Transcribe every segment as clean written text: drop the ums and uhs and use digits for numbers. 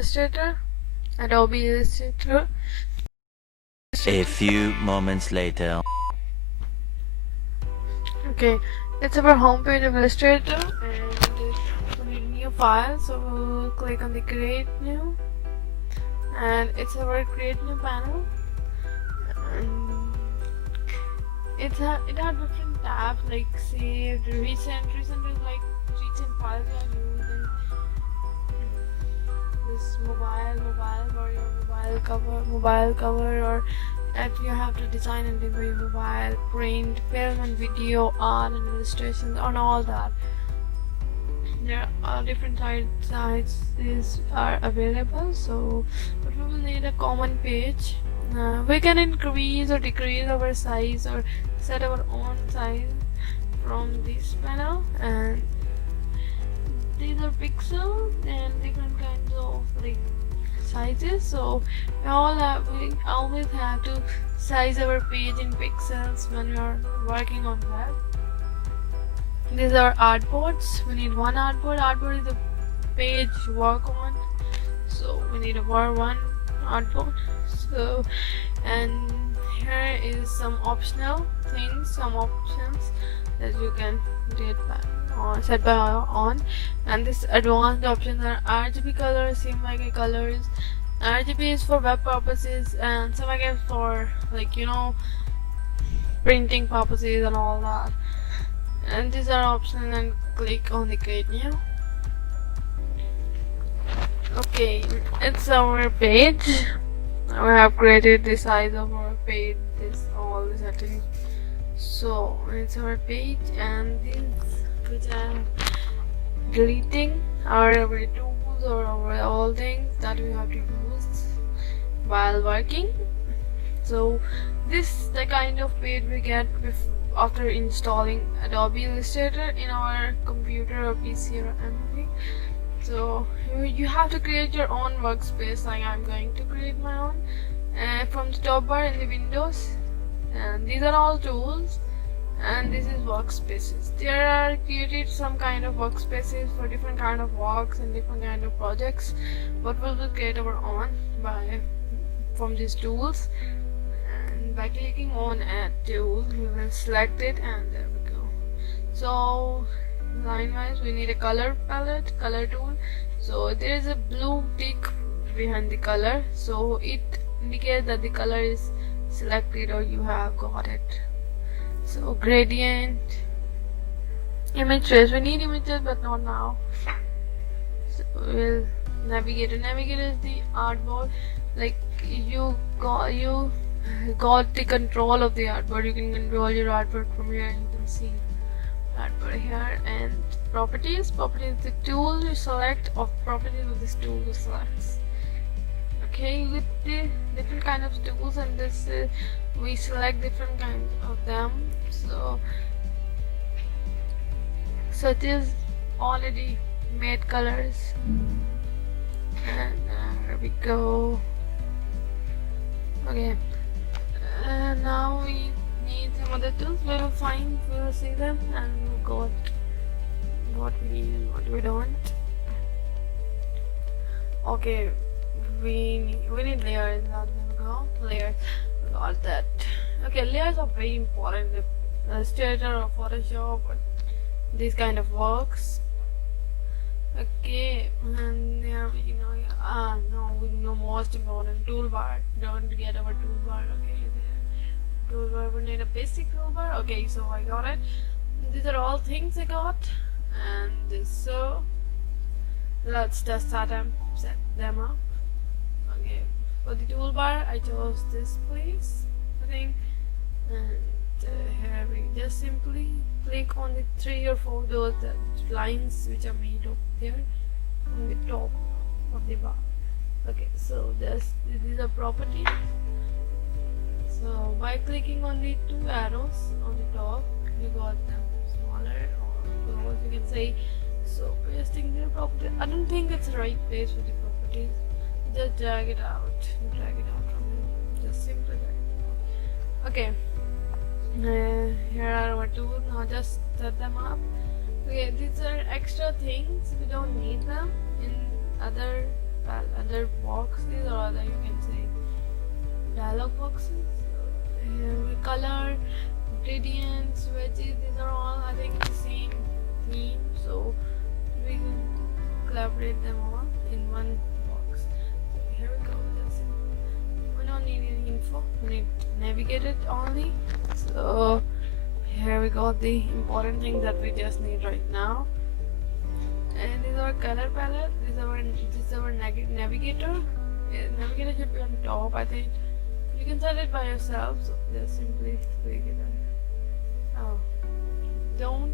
Illustrator, Adobe Illustrator. A few moments later. Okay, it's our homepage of Illustrator, and we need a new file, so we'll click on the create new, and it's our create new panel, and it has different tabs like saved, recent is like recent files you are using, this mobile for your mobile cover, or if you have to design anything for your mobile, print, film and video, art and illustrations and all that. There are different sizes are available, so but we will need a common page. We can increase or decrease our size or set our own size from this panel, and these are pixels and different kinds of like sizes, so we always have to size our page in pixels when we are working on that. These are artboards. We need one artboard. Artboard is the page you work on, so we need one artboard. So, and here is some optional things, some options that you can get by set by on, and this advanced options are RGB colors, CMYK colors. RGB is for web purposes and CMYK is for like printing purposes and all that. And these are options, and click on the create new. Okay, it's our page. We have created the size of our page, this all the settings. So it's our page, and these which I'm deleting are our tools or our all things that we have to use while working. So this is the kind of page we get after installing Adobe Illustrator in our computer or PC or anything. So you have to create your own workspace, like I'm going to create my own from the top bar in the Windows, and these are all tools, and this is workspaces. There are created some kind of workspaces for different kind of works and different kind of projects, but we will create our own from these tools, and by clicking on add tool we will select it, and there we go. So line wise we need a color palette, color tool. So there is a blue tick behind the color, so it indicates that the color is selected or you have got it. So gradient, image trace, we need images but not now. So we'll navigate. Navigator is the artboard, like you got the control of the artboard. You can control your artboard from here, and you can see artboard here. And properties is the tool you select, of properties of this tool you select. Okay, with the different kind of tools, and this we select different kinds of them. So such as already made colors, and here we go. Okay, now we need some other tools. We will see them, and we'll got what we need and what we don't. Okay, we need layers. Now there we go. Layers, we got that. Okay, layers are very important in Illustrator or Photoshop or these kind of works. Okay, and there we no, most important, toolbar. Don't get our toolbar. Okay, there. Toolbar, we need a basic toolbar. Okay, so I got it. These are all things I got, and this, so let's just set them up. Okay, for the toolbar I chose this place, I think, and here we just simply click on the 3 or 4 those lines which are made up here on the top of the bar. Okay, so these are properties. So by clicking on the 2 arrows on the top, you got them smaller or close, you can say. So pasting the property, I don't think it's the right place for the properties. Just drag it out from here. Just simply drag it out. Okay, here are our tools. Now just set them up. Okay, these are extra things, we don't need them in other other boxes, or other you can say dialog boxes. Here we color, gradients, wedges, these are all I think the same theme, so we can collaborate them all in one box. So here we go. We don't need any info, we need navigate it only. So here we got the important thing that we just need right now. And this is our color palette, this is our navigator. Navigator should be on top, I think. You can set it by yourself, so just simply click it on. Oh,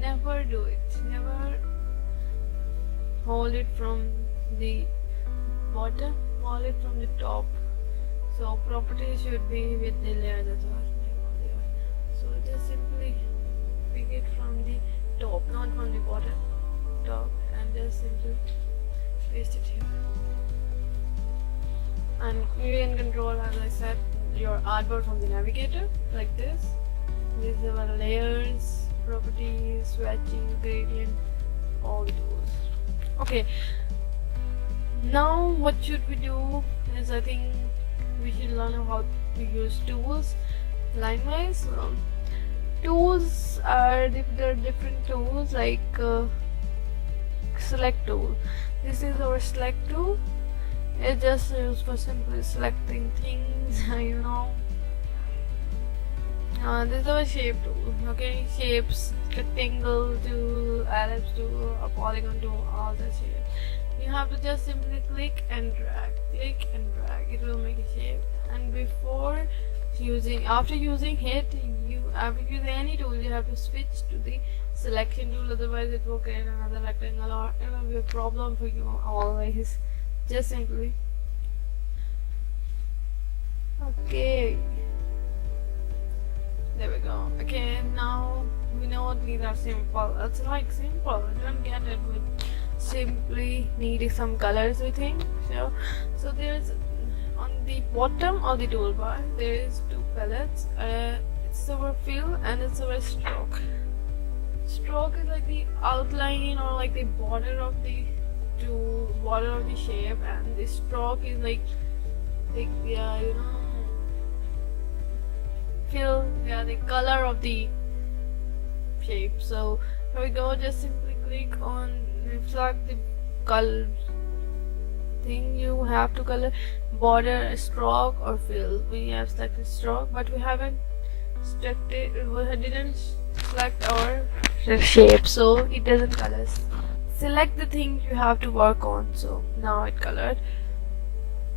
never do it. Never hold it from the bottom, hold it from the top. So properties should be with the layer, that's what so just simply pick it from the top, not from the bottom, top, and just simply paste it here. And you can control, as I said, your artboard from the navigator like this. These are our layers, properties, swatching, gradient, all the tools. Okay, now what should we do is I think we should learn how to use tools line wise. Tools are there are different tools like select tool. This is our select tool. It's just used for simply selecting things, you know. This is our shape tool. Okay, shapes, rectangle tool, ellipse tool, a polygon tool, all the shapes. You have to just simply click and drag, it will make a shape. And after using it, after using any tool, you have to switch to the selection tool, otherwise it will create another rectangle or it will be a problem for you always. Just simply okay, there we go. Okay, now we know these are simple. It's like simple, you don't get it with simply needing some colors, we think. So there's on the bottom of the toolbar there is two palettes. It's our fill and it's our stroke. Stroke is like the outline or like the border of the shape, and the stroke is like yeah, you know, fill, yeah, the color of the shape. So here we go, just simply click on select the color thing you have to color, border, stroke or fill. We have selected stroke, but we haven't selected, we didn't select our shape, so it doesn't color. Select the thing you have to work on. So now it colored.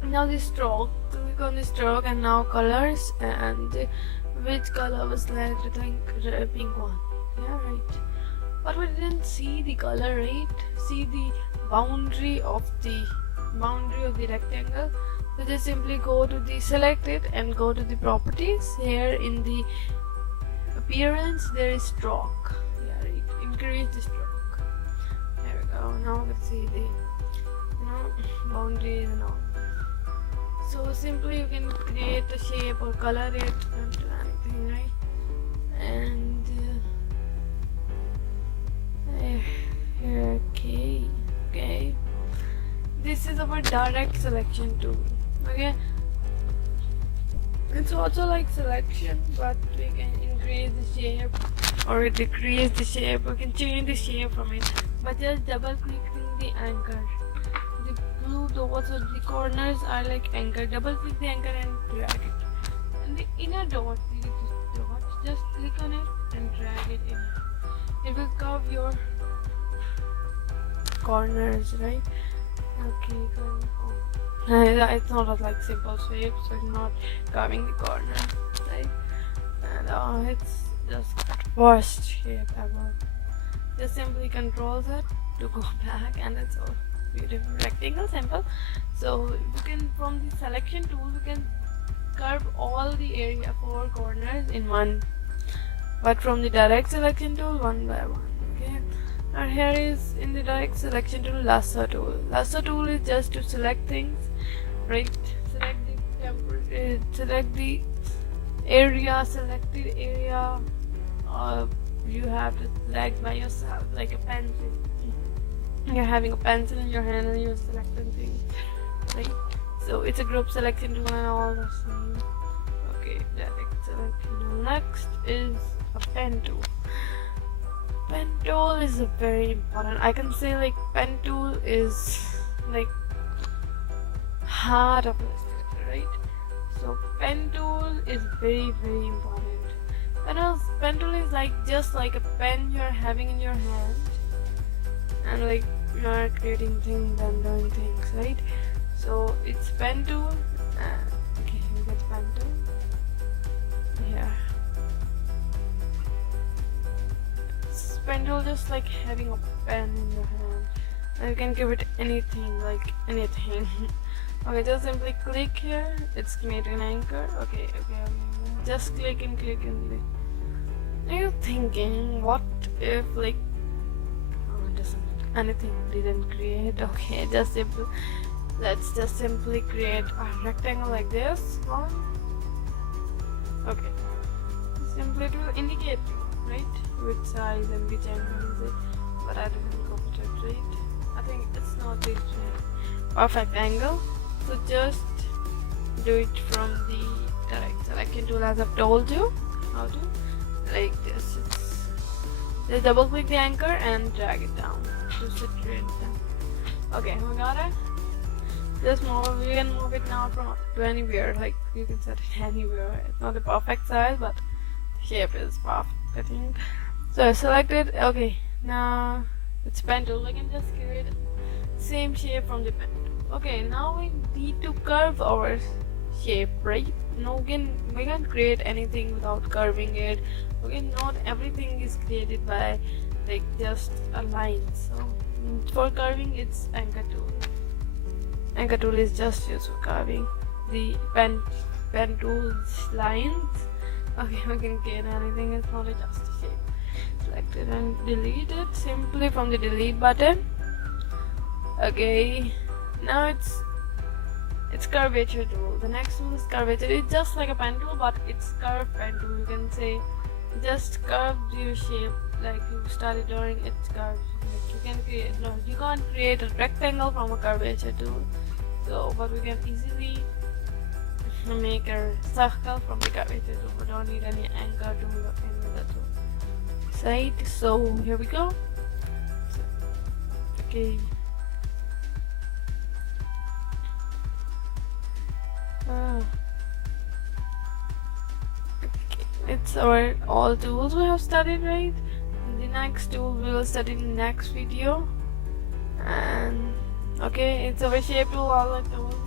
Now the stroke, click on the stroke and now colors, and which color was selected? I think pink one. Yeah, right. But we didn't see the color, right? See the boundary of the rectangle. So just simply go to the select it and go to the properties. Here in the appearance there is stroke. Yeah, right. Increase the stroke. There we go. Now we can see the boundaries and all. So simply you can create a shape or color it and do anything, right? And okay. This is our direct selection tool. Okay. It's also like selection, but we can increase the shape or decrease the shape. We can change the shape from it, but just double clicking the anchor. The blue dots or the corners are like anchor. Double click the anchor and drag it. And the inner dot, just click on it and drag it in. It will curve your corners, right? Okay, it's not like simple shape, so it's not carving the corner, right? And it's just worst shape ever. Just simply control Z to go back, and it's all beautiful rectangle, simple. So you can, from the selection tool, you can curve all the area, 4 corners in one, but from the direct selection tool, one by one. Okay. And here is in the direct selection tool, lasso tool. Lasso tool is just to select things, right? Select the area, selected area. You have to select by yourself, like a pencil. you're having a pencil in your hand and you're selecting things, right? So it's a group selection tool and all the same. Okay, direct selection. Next is a pen tool. Pen tool is a very important. I can say like pen tool is like heart of Illustrator, right? So pen tool is very important. Pen tool is like just like a pen you're having in your hand, and like you're creating things and doing things, right? So it's pen tool. Okay, we get pen tool here. It's pen tool just like having a pen in your hand, and you can give it anything, like anything. Okay, just simply click here. It's made an anchor. Okay. Just click and click and click. Are you thinking, what if like anything didn't create? Okay, let's just simply create a rectangle like this one. Okay, simply to indicate, right, which size and which angle is it, but I didn't go for it, right? I think it's not this perfect angle, so just do it from the direct selection tool as I've told you how to, like this. Just double click the anchor and drag it down to situate them. Okay, we got it. Just move. We can move it now to anywhere. Like you can set it anywhere. It's not the perfect size, but the shape is perfect, I think. So select it. Okay, now it's pen tool. We can just create same shape from the pen tool. Okay, now we need to curve our shape, right? No, we can't create anything without curving it. Okay, not everything is created by like just a line. So for curving, it's anchor tool. Anchor tool is just used for carving. The pen tool's lines. Okay, we can create anything. It's not just a shape. Select it and delete it simply from the delete button. Okay, now it's curvature tool. The next tool is curvature. It's just like a pen tool, but it's curved pen tool. You can say just curve your shape like you started drawing. It's curved. Like you can create. No, you can't create a rectangle from a curvature tool. So, but we can easily make a circle from the curvature tool. We don't need any anchor tool or any other tool. Right. So here we go. Okay. It's our all tools we have studied, right? The next tool we will study in the next video. And okay, it's our shape tool, all I told you.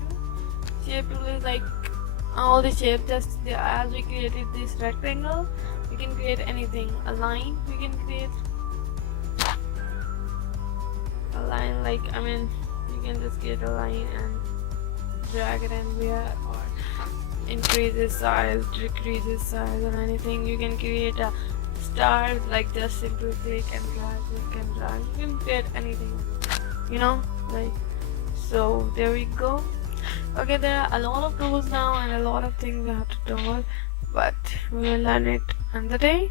Shape tool is like all the shape, just as we created this rectangle, we can create anything. A line, we can create a line, like you can just create a line and drag it anywhere, or increase its size, decrease its size, or anything. You can create a star, like just simply click and drag. You can create anything, like so. There we go. Okay, there are a lot of tools now and a lot of things we have to do, but we will learn it another day.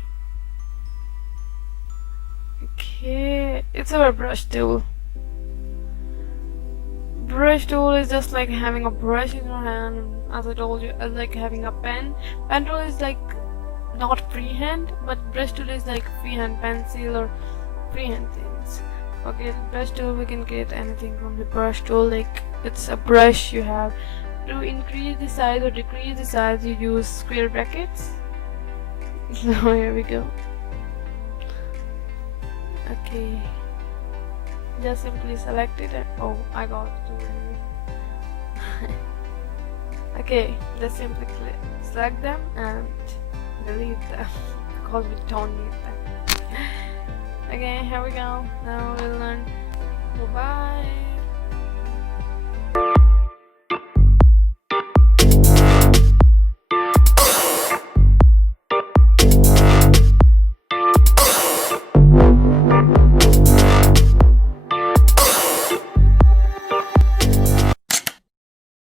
Okay, it's our brush tool. Brush tool is just like having a brush in your hand, as I told you, like having a pen. Pen tool is like not freehand, but brush tool is like freehand pencil or freehand things. Okay, brush tool, we can create anything from the brush tool, like it's a brush you have. To increase the size or decrease the size, you use square brackets. So here we go. Okay, just simply select it and oh, I got to okay, just simply select them and delete them because we don't need them. Okay, here we go. Now we'll learn. Bye.